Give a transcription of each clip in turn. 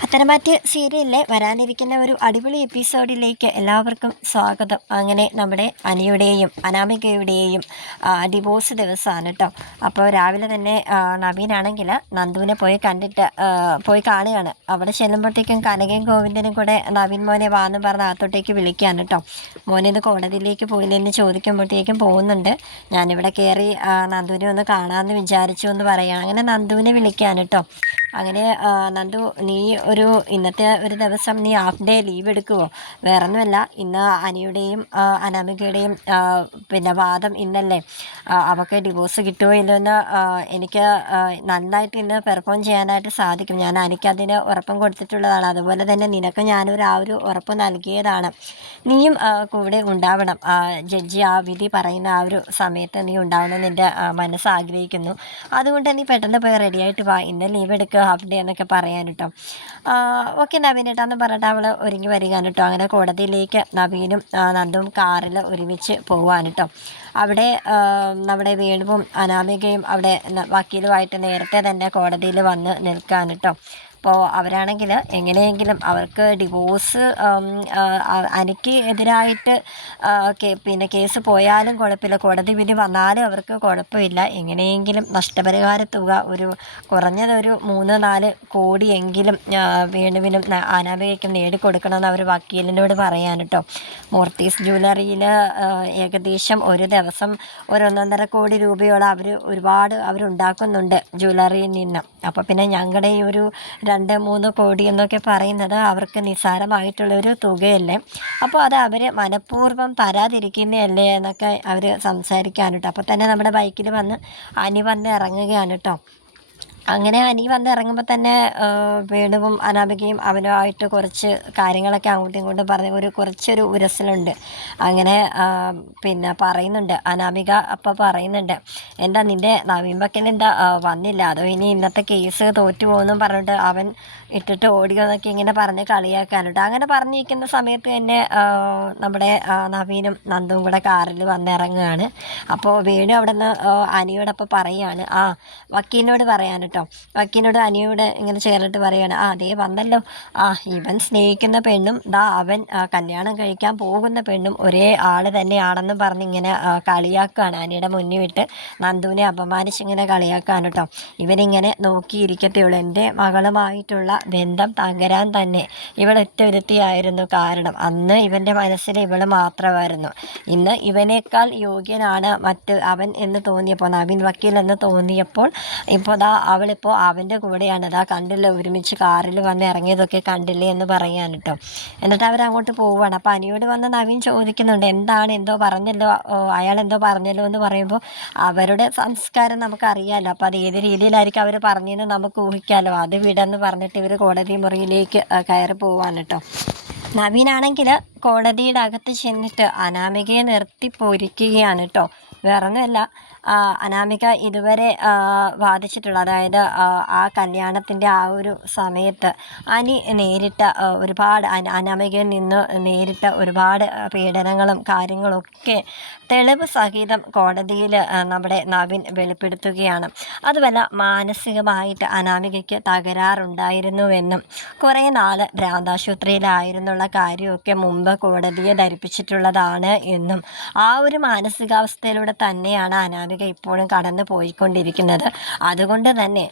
പത്തനംമാറ്റ് സീരിയലിലെ വരാനിരിക്കുന്ന ഒരു അടിപൊളി എപ്പിസോഡിലേക്ക് എല്ലാവർക്കും സ്വാഗതം. അങ്ങനെ നമ്മുടെ അനിയുടെയും അനാമികയുടെയും ഡിവോഴ്സ് ദിവസമാണ് കേട്ടോ. അപ്പോൾ രാവിലെ തന്നെ നവീനാണെങ്കിൽ നന്ദുവിനെ പോയി കാണുകയാണ്. അവിടെ ചെല്ലുമ്പോഴത്തേക്കും കനകയും ഗോവിന്ദനും കൂടെ നവീൻ മോനെ വാന്ന് പറഞ്ഞ് അകത്തോട്ടേക്ക് വിളിക്കുകയാണ് കേട്ടോ. മോനിത് കോടതിയിലേക്ക് പോയില്ലെന്ന് ചോദിക്കുമ്പോഴത്തേക്കും പോകുന്നുണ്ട്, ഞാനിവിടെ കയറി നന്ദുവിനെ ഒന്ന് കാണാമെന്ന് വിചാരിച്ചു എന്ന് പറയുകയാണ്. അങ്ങനെ നന്ദുവിനെ വിളിക്കുകയാണ് കേട്ടോ. അങ്ങനെ നന്ദു, നീ ഇന്നത്തെ ഒരു ദിവസം നീ ഹാഫ് ഡേ ലീവ് എടുക്കുമോ? വേറൊന്നുമല്ല, ഇന്ന് അനിയുടെയും അനാമികയുടെയും പിന്നെ വാദം ഇന്നല്ലേ. അവൾക്ക് ഡിവോഴ്സ് കിട്ടുമോ ഇല്ലോ എന്ന് എനിക്ക് നന്നായിട്ട് ഇന്ന് പെർഫോം ചെയ്യാനായിട്ട് സാധിക്കും. ഞാൻ എനിക്കതിന് ഉറപ്പും കൊടുത്തിട്ടുള്ളതാണ്. അതുപോലെ തന്നെ നിനക്ക് ഞാനൊരു ഉറപ്പ് നൽകിയതാണ്. നീയും കൂടെ ഉണ്ടാവണം. ജഡ്ജി ആ വിധി പറയുന്ന ആ ഒരു സമയത്ത് നീ ഉണ്ടാവണമെന്ന് എൻ്റെ മനസ്സ് ആഗ്രഹിക്കുന്നു. അതുകൊണ്ട് നീ പെട്ടെന്ന് പോയി റെഡിയായിട്ട് വാ, ഇന്ന് ലീവ് എടുക്കുക ഹാഫ് ഡേ എന്നൊക്കെ പറയാൻ കേട്ടോ. ഓക്കെ നവീനേട്ടാന്ന് പറഞ്ഞിട്ട് അവൾ ഒരുങ്ങി വരികയാണ് കേട്ടോ. അങ്ങനെ കോടതിയിലേക്ക് നവീനും നന്ദുവും കാറിൽ ഒരുമിച്ച് പോവാൻ കേട്ടോ. അവിടെ നമ്മുടെ വേണുവും അനാമികയും അവിടെ വക്കീലുമായിട്ട് നേരത്തെ തന്നെ കോടതിയിൽ വന്ന് നിൽക്കാൻ കേട്ടോ. അപ്പോൾ അവരാണെങ്കിൽ എങ്ങനെയെങ്കിലും അവർക്ക് ഡിവോഴ്സ് എനിക്ക് എതിരായിട്ട് പിന്നെ കേസ് പോയാലും കുഴപ്പമില്ല, കോടതി വിധി വന്നാലും അവർക്ക് കുഴപ്പമില്ല. എങ്ങനെയെങ്കിലും നഷ്ടപരിഹാര തുക കുറഞ്ഞതൊരു 3-4 കോടിയെങ്കിലും വേണുവിനും അനാമികയ്ക്കും നേടിക്കൊടുക്കണമെന്ന് അവർ വക്കീലിനോട് പറയാൻ കേട്ടോ. മൂർത്തീസ് ജ്വല്ലറിയിൽ ഏകദേശം ഒരു ദിവസം 1-1.5 കോടി രൂപയോളം അവരുണ്ടാക്കുന്നുണ്ട് ജ്വല്ലറിയിൽ നിന്ന്. അപ്പോൾ പിന്നെ ഞങ്ങളുടെ ഈ ഒരു 2-3 കോടി എന്നൊക്കെ പറയുന്നത് അവർക്ക് നിസ്സാരമായിട്ടുള്ളൊരു തുകയല്ലേ. അപ്പോൾ അത് അവർ മനഃപൂർവ്വം തരാതിരിക്കുന്നതല്ലേ എന്നൊക്കെ അവർ സംസാരിക്കാനുണ്ട്. അപ്പോൾ തന്നെ നമ്മുടെ ബൈക്കിൽ വന്ന് ഇറങ്ങുകയാണ് കേട്ടോ. അങ്ങനെ അനി വന്നിറങ്ങുമ്പോൾ തന്നെ വേണുവും അനാമികയും അവനുമായിട്ട് കുറച്ച് കാര്യങ്ങളൊക്കെ അങ്ങോട്ടും ഇങ്ങോട്ടും പറഞ്ഞ് കുറച്ചൊരു ഉരസലുണ്ട്. അങ്ങനെ പിന്നെ പറയുന്നുണ്ട് അനാമിക. അപ്പോൾ പറയുന്നുണ്ട്, എന്താ നിൻ്റെ നവീൻ വക്കീൽ എന്താ വന്നില്ല, അതോ ഇനി ഇന്നത്തെ കേസ് തോറ്റു പോകുമെന്നും പറഞ്ഞിട്ട് അവൻ ഇട്ടിട്ട് ഓടിയോന്നൊക്കെ ഇങ്ങനെ പറഞ്ഞ് കളിയാക്കാനുണ്ട്. അങ്ങനെ പറഞ്ഞിരിക്കുന്ന സമയത്ത് തന്നെ നമ്മുടെ നവീനും നന്ദുവും കൂടെ കാറിൽ വന്നിറങ്ങുകയാണ്. അപ്പോൾ വേണു അവിടെ നിന്ന് അനിയോടൊപ്പം പറയുകയാണ്, വക്കീലിനോട് പറയാൻ കേട്ടോ. വക്കീലിനോട് അനിയോട് ഇങ്ങനെ ചേർന്നിട്ട് പറയുകയാണ്, അതേ വന്നല്ലോ, ഇവൻ സ്നേഹിക്കുന്ന പെണ്ണും അവൻ കല്യാണം കഴിക്കാൻ പോകുന്ന പെണ്ണും ഒരേ ആൾ തന്നെയാണെന്ന് പറഞ്ഞ് ഇങ്ങനെ കളിയാക്കുകയാണ്. അനിയുടെ മുന്നിൽ വിട്ട് നന്ദുവിനെ അപമാനിച്ചിങ്ങനെ കളിയാക്കാൻ കേട്ടോ. ഇവനിങ്ങനെ നോക്കിയിരിക്കത്തേ ഉള്ളൂ. എൻ്റെ മകളുമായിട്ടുള്ള ബന്ധം തകരാൻ തന്നെ ഇവളൊറ്റ ഒരുത്തിയായിരുന്നു കാരണം. അന്ന് ഇവൻ്റെ മനസ്സിൽ ഇവൾ മാത്രമായിരുന്നു. ഇന്ന് ഇവനേക്കാൾ യോഗ്യനാണ് അവൻ എന്ന് തോന്നിയപ്പോൾ, നവീൻ വക്കീൽ എന്ന് തോന്നിയപ്പോൾ ഇപ്പോൾ അവളിപ്പോൾ അവൻ്റെ കൂടെയാണ്. കണ്ടില്ലേ, ഒരുമിച്ച് കാറിൽ വന്ന് ഇറങ്ങിയതൊക്കെ കണ്ടില്ലേ എന്ന് പറയാൻ കേട്ടോ. എന്നിട്ട് അവരങ്ങോട്ട് പോവുകയാണ്. അപ്പോൾ അനിയോട് വന്ന് നവീൻ ചോദിക്കുന്നുണ്ട്, എന്തോ പറഞ്ഞല്ലോ, അയാൾ എന്തോ പറഞ്ഞല്ലോ എന്ന് പറയുമ്പോൾ അവരുടെ സംസ്കാരം നമുക്കറിയാമല്ലോ. അപ്പോൾ അത് ഏത് രീതിയിലായിരിക്കും അവർ പറഞ്ഞതെന്ന് നമുക്ക് ഊഹിക്കാമല്ലോ. അത് വിടെന്ന് പറഞ്ഞിട്ട് ഇവർ കോടതി മുറിയിലേക്ക് കയറി പോവാണ് കേട്ടോ. നവീനാണെങ്കിൽ കോടതിയുടെ അകത്ത് ചെന്നിട്ട് അനാമികയെ നിർത്തി പൊരിക്കുകയാണ് കേട്ടോ. വേറൊന്നുമല്ല, അനാമിക ഇതുവരെ വാദിച്ചിട്ടുള്ള, അതായത് ആ കല്യാണത്തിൻ്റെ ആ ഒരു സമയത്ത് നേരിട്ട ഒരുപാട് അനാമികയിൽ നിന്ന് നേരിട്ട ഒരുപാട് പീഡനങ്ങളും കാര്യങ്ങളൊക്കെ തെളിവ് സഹിതം കോടതിയിൽ നമ്മുടെ നവീൻ വെളിപ്പെടുത്തുകയാണ്. അതുമല്ല, മാനസികമായിട്ട് അനാമികയ്ക്ക് തകരാറുണ്ടായിരുന്നുവെന്നും കുറേ നാൾ ഭ്രാന്താശുപത്രിയിലായിരുന്നുള്ള കാര്യമൊക്കെ മുമ്പ് കോടതിയെ ധരിപ്പിച്ചിട്ടുള്ളതാണ് എന്നും ആ ഒരു മാനസികാവസ്ഥയിലൂടെ തന്നെയാണ് അനാമിക ഇപ്പോഴും കടന്നു പോയിക്കൊണ്ടിരിക്കുന്നത്. അതുകൊണ്ട് തന്നെ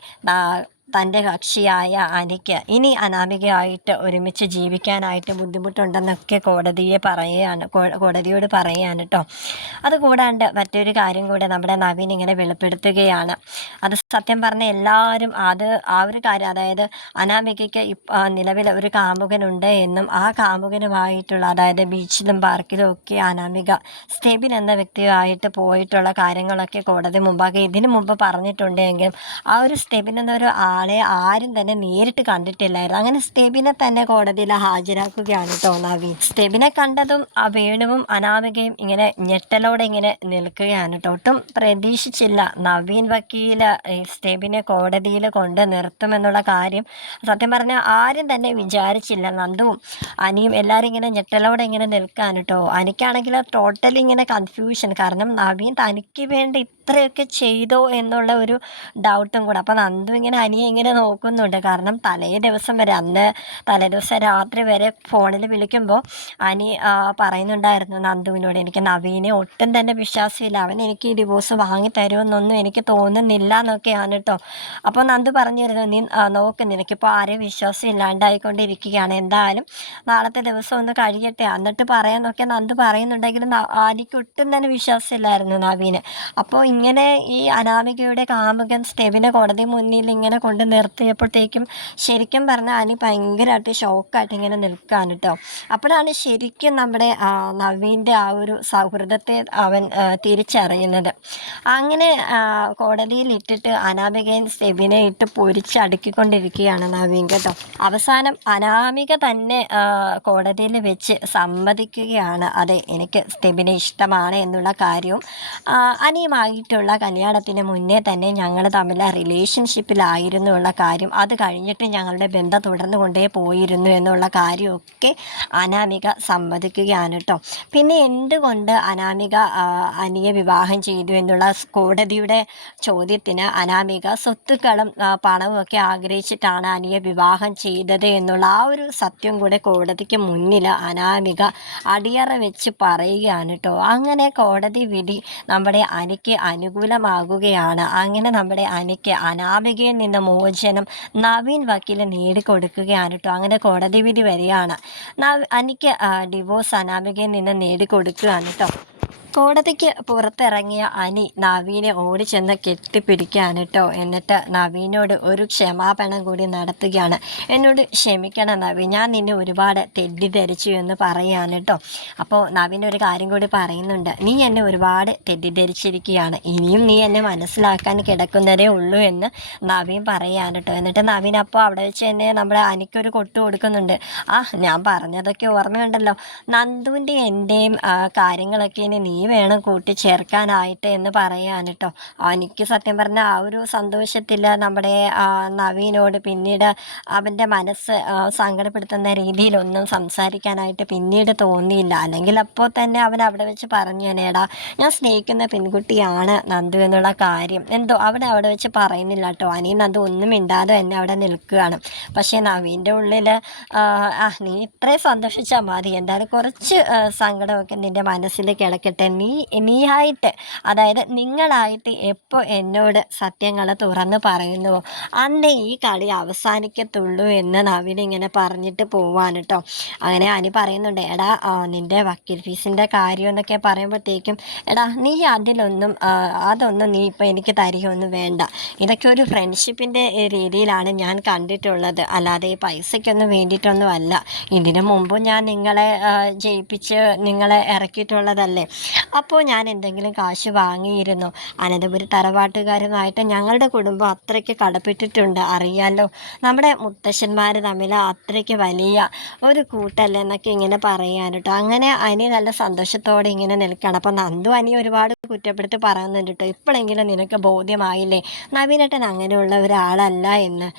തൻ്റെ കക്ഷിയായ അനിക്ക് ഇനി അനാമികയായിട്ട് ഒരുമിച്ച് ജീവിക്കാനായിട്ട് ബുദ്ധിമുട്ടുണ്ടെന്നൊക്കെ കോടതിയോട് പറയുകയാണ് കേട്ടോ. അതുകൂടാണ്ട് മറ്റൊരു കാര്യം കൂടെ നമ്മുടെ നവീൻ ഇങ്ങനെ വെളിപ്പെടുത്തുകയാണ്. അത് സത്യം പറഞ്ഞ എല്ലാവരും ആ ഒരു കാര്യം, അതായത് അനാമികയ്ക്ക് നിലവിൽ ഒരു കാമുകനുണ്ട് എന്നും ആ കാമുകനുമായിട്ടുള്ള, അതായത് ബീച്ചിലും പാർക്കിലും ഒക്കെ അനാമിക സ്റ്റെബിൻ എന്ന വ്യക്തിയുമായിട്ട് പോയിട്ടുള്ള കാര്യങ്ങളൊക്കെ കോടതി മുമ്പാകെ ഇതിനു മുമ്പ് പറഞ്ഞിട്ടുണ്ടെങ്കിലും ആ ഒരു സ്റ്റെബിൻ എന്നൊരു ആളെ ആരും തന്നെ നേരിട്ട് കണ്ടിട്ടില്ലായിരുന്നു. അങ്ങനെ സ്റ്റെബിനെ തന്നെ കോടതിയിൽ ഹാജരാക്കുകയാണ് കേട്ടോ നവീൻ. സ്റ്റെബിനെ കണ്ടതും വേണുവും അനാമികയും ഇങ്ങനെ ഞെട്ടലോടെ ഇങ്ങനെ നിൽക്കുകയാണ് കേട്ടോ. ഒട്ടും പ്രതീക്ഷിച്ചില്ല നവീൻ വക്കീൽ സ്റ്റെബിനെ കോടതിയിൽ കൊണ്ട് നിർത്തുമെന്നുള്ള കാര്യം. സത്യം പറഞ്ഞാൽ ആരും തന്നെ വിചാരിച്ചില്ല. നന്ദുവും അനിയും എല്ലാവരും ഇങ്ങനെ ഞെട്ടലോടെ ഇങ്ങനെ നിൽക്കാൻ കേട്ടോ. എനിക്കാണെങ്കിൽ ടോട്ടലി ഇങ്ങനെ കൺഫ്യൂഷൻ, കാരണം നവീൻ തനിക്ക് വേണ്ടി ഇത്രയൊക്കെ ചെയ്തോ എന്നുള്ള ഒരു ഡൗട്ടും കൂടെ. അപ്പോൾ നന്ദു ഇങ്ങനെ അനിയെ ഇങ്ങനെ നോക്കുന്നുണ്ട്. കാരണം തലേ ദിവസം വരെ അന്ന് തലേദിവസം രാത്രി വരെ ഫോണിൽ വിളിക്കുമ്പോൾ അനി പറയുന്നുണ്ടായിരുന്നു നന്ദുവിനോട്, എനിക്ക് നവീനെ ഒട്ടും തന്നെ വിശ്വാസമില്ല, അവൻ എനിക്ക് ഈ ഡിവോഴ്സ് വാങ്ങി തരുമെന്നൊന്നും എനിക്ക് തോന്നുന്നില്ല എന്നൊക്കെയാണ് കേട്ടോ. അപ്പോൾ നന്ദു പറഞ്ഞിരുന്നു, നീ നോക്ക്, നിനക്കിപ്പോൾ ആരെയും വിശ്വാസം ഇല്ലാണ്ടായിക്കൊണ്ടിരിക്കുകയാണ്, എന്തായാലും നാളത്തെ ദിവസം ഒന്ന് കഴിയട്ടെ എന്നിട്ട് പറയാമെന്നൊക്കെ നന്ദു പറയുന്നുണ്ടെങ്കിലും ആനിക്ക് ഒട്ടും തന്നെ വിശ്വാസമില്ലായിരുന്നു നവീന്. അപ്പോൾ ഇങ്ങനെ ഈ അനാമികയുടെ കാമുകൻ സ്റ്റെവിനെ കോടതി മുന്നിൽ ഇങ്ങനെ കൊണ്ട് നിർത്തിയപ്പോഴത്തേക്കും ശരിക്കും പറഞ്ഞാൽ അനി ഭയങ്കരമായിട്ട് ഷോക്കായിട്ട് ഇങ്ങനെ നിൽക്കുകയാണ് കേട്ടോ. അപ്പോഴാണ് ശരിക്കും നമ്മുടെ നവീൻ്റെ ആ ഒരു സൗഹൃദത്തെ അവൻ തിരിച്ചറിയുന്നത്. അങ്ങനെ കോടതിയിൽ ഇട്ടിട്ട് അനാമികയും സ്റ്റെവിനെ ഇട്ട് പൊരിച്ചടുക്കിക്കൊണ്ടിരിക്കുകയാണ് നവീൻ കേട്ടോ. അവസാനം അനാമിക തന്നെ കോടതിയിൽ വെച്ച് സമ്മതിക്കുകയാണ്, അതെ എനിക്ക് സ്റ്റെബിനെ ഇഷ്ടമാണ് എന്നുള്ള കാര്യവും അനിയുമായിട്ടുള്ള കല്യാണത്തിന് മുന്നേ തന്നെ ഞങ്ങൾ തമ്മിൽ റിലേഷൻഷിപ്പിലായിരുന്നു ഉള്ള കാര്യം, അത് കഴിഞ്ഞിട്ട് ഞങ്ങളുടെ ബന്ധം തുടർന്നു കൊണ്ടേ പോയിരുന്നു എന്നുള്ള കാര്യമൊക്കെ അനാമിക സമ്മതിക്കുകയാണ് കേട്ടോ. പിന്നെ എന്തുകൊണ്ട് അനാമിക അനിയെ വിവാഹം ചെയ്തു എന്നുള്ള കോടതിയുടെ ചോദ്യത്തിന് അനാമിക സ്വത്തുക്കളും പണവും ഒക്കെ ആഗ്രഹിച്ചിട്ടാണ് അനിയെ വിവാഹം ചെയ്തത് എന്നുള്ള ആ ഒരു സത്യം കൂടെ കോടതിക്ക് മുന്നിൽ അനാമിക അടിയറ വെച്ച് പറയുകയാണ് കേട്ടോ. അങ്ങനെ കോടതി വിധി നമ്മുടെ അനിക്ക് അനുകൂലമാകുകയാണ്. അങ്ങനെ നമ്മുടെ അനിക്ക് അനാമികയിൽ നിന്ന് മോചനം നവീൻ വക്കീൽ നേടിക്കൊടുക്കുകയാണ് കേട്ടോ. അങ്ങനെ കോടതി വിധി വരികയാണ്, അനിക്ക് ഡിവോഴ്സ് അനാമികയിൽ നിന്ന് നേടിക്കൊടുക്കുകയാണ് കേട്ടോ. കോടതിക്ക് പുറത്തിറങ്ങിയ അനി നവീനെ ഓടിച്ചെന്ന് കെട്ടിപ്പിടിക്കുകയാണ് കേട്ടോ. എന്നിട്ട് നവീനോട് ഒരു ക്ഷമാപണം കൂടി നടത്തുകയാണ്. എന്നോട് ക്ഷമിക്കണം നവീൻ, ഞാൻ നിന്നെ ഒരുപാട് തെറ്റിദ്ധരിച്ചു എന്ന് പറയുകയാണ് കേട്ടോ. അപ്പോൾ നവീൻ ഒരു കാര്യം കൂടി പറയുന്നുണ്ട്, നീ എന്നെ ഒരുപാട് തെറ്റിദ്ധരിച്ചിരിക്കുകയാണ്, ഇനിയും നീ എന്നെ മനസ്സിലാക്കാൻ കിടക്കുന്നതേ ഉള്ളൂ എന്ന് നവീൻ പറയുകയാണ് കേട്ടോ. എന്നിട്ട് നവീൻ അപ്പോൾ അവിടെ വെച്ച് തന്നെ നമ്മുടെ അനിക്കൊരു കൊട്ടു കൊടുക്കുന്നുണ്ട്. ഞാൻ പറഞ്ഞതൊക്കെ ഓർമ്മയുണ്ടല്ലോ, നന്ദുവിൻ്റെ എൻ്റെയും കാര്യങ്ങളൊക്കെ ഇനി നീ വേണം കൂട്ടിച്ചേർക്കാനായിട്ട് എന്ന് പറയാൻ കേട്ടോ. എനിക്ക് സത്യം പറഞ്ഞാൽ ആ ഒരു സന്തോഷത്തിൽ നമ്മുടെ നവീനോട് പിന്നീട് അവൻ്റെ മനസ്സ് സങ്കടപ്പെടുത്തുന്ന രീതിയിലൊന്നും സംസാരിക്കാനായിട്ട് പിന്നീട് തോന്നിയില്ല. അല്ലെങ്കിൽ അപ്പോൾ തന്നെ അവൻ അവിടെ വെച്ച് പറഞ്ഞു തന്നെടാ, ഞാൻ സ്നേഹിക്കുന്ന പെൺകുട്ടിയാണ് നന്ദു എന്നുള്ള കാര്യം എന്തോ അവിടെ വെച്ച് പറയുന്നില്ല കേട്ടോ. അനി നന്ദു ഒന്നും മിണ്ടാതെ തന്നെ അവിടെ നിൽക്കുകയാണ്. പക്ഷേ നവീൻ്റെ ഉള്ളിൽ നീ ഇത്രയും സന്തോഷിച്ചാൽ മതി, എന്തായാലും കുറച്ച് സങ്കടമൊക്കെ നിൻ്റെ മനസ്സിൽ കിടക്കട്ടെ, നീയായിട്ട് അതായത് നിങ്ങളായിട്ട് എപ്പോൾ എന്നോട് സത്യങ്ങൾ തുറന്ന് പറയുന്നുവോ അന്നേ ഈ കളി അവസാനിക്കത്തുള്ളൂ എന്ന് നവീൻ ഇങ്ങനെ പറഞ്ഞിട്ട് പോവാൻ കേട്ടോ. അങ്ങനെ അനി പറയുന്നുണ്ട്, എടാ നിൻ്റെ വക്കീൽ ഫീസിൻ്റെ കാര്യം എന്നൊക്കെ പറയുമ്പോഴത്തേക്കും, എടാ നീ അതൊന്നും നീ ഇപ്പോൾ എനിക്ക് തരികയൊന്നും വേണ്ട, ഇതൊക്കെ ഒരു ഫ്രണ്ട്ഷിപ്പിൻ്റെ രീതിയിലാണ് ഞാൻ കണ്ടിട്ടുള്ളത്, അല്ലാതെ ഈ പൈസയ്ക്കൊന്നും വേണ്ടിയിട്ടൊന്നും അല്ല. ഇതിനു മുമ്പും ഞാൻ നിങ്ങളെ ജയിപ്പിച്ച് നിങ്ങളെ ഇറക്കിയിട്ടുള്ളതല്ലേ, അപ്പോൾ ഞാൻ എന്തെങ്കിലും കാശ് വാങ്ങിയിരുന്നു. അനന്തപുരി തറവാട്ടുകാരുമായിട്ട് ഞങ്ങളുടെ കുടുംബം അത്രയ്ക്ക് കടപ്പെട്ടിട്ടുണ്ട്, അറിയാലോ, നമ്മുടെ മുത്തശ്ശന്മാർ തമ്മിൽ അത്രയ്ക്ക് വലിയ ഒരു കൂട്ടല്ലേ എന്നൊക്കെ ഇങ്ങനെ പറയാൻ കേട്ടോ. അങ്ങനെ അനി നല്ല സന്തോഷത്തോടെ ഇങ്ങനെ നിൽക്കണം. അപ്പോൾ നന്ദു അനി ഒരുപാട് കുറ്റപ്പെടുത്തി പറയുന്നുണ്ട് കേട്ടോ. ഇപ്പോഴെങ്കിലും നിനക്ക് ബോധ്യമായില്ലേ നവീനേട്ടൻ അങ്ങനെയുള്ള ഒരാളല്ല എന്ന്.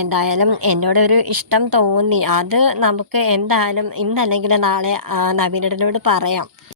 എന്തായാലും എന്നോടൊരു ഇഷ്ടം തോന്നി, അത് നമുക്ക് എന്തായാലും ഇന്നല്ലെങ്കിൽ നാളെ നവീനേട്ടനോട് പറയാം.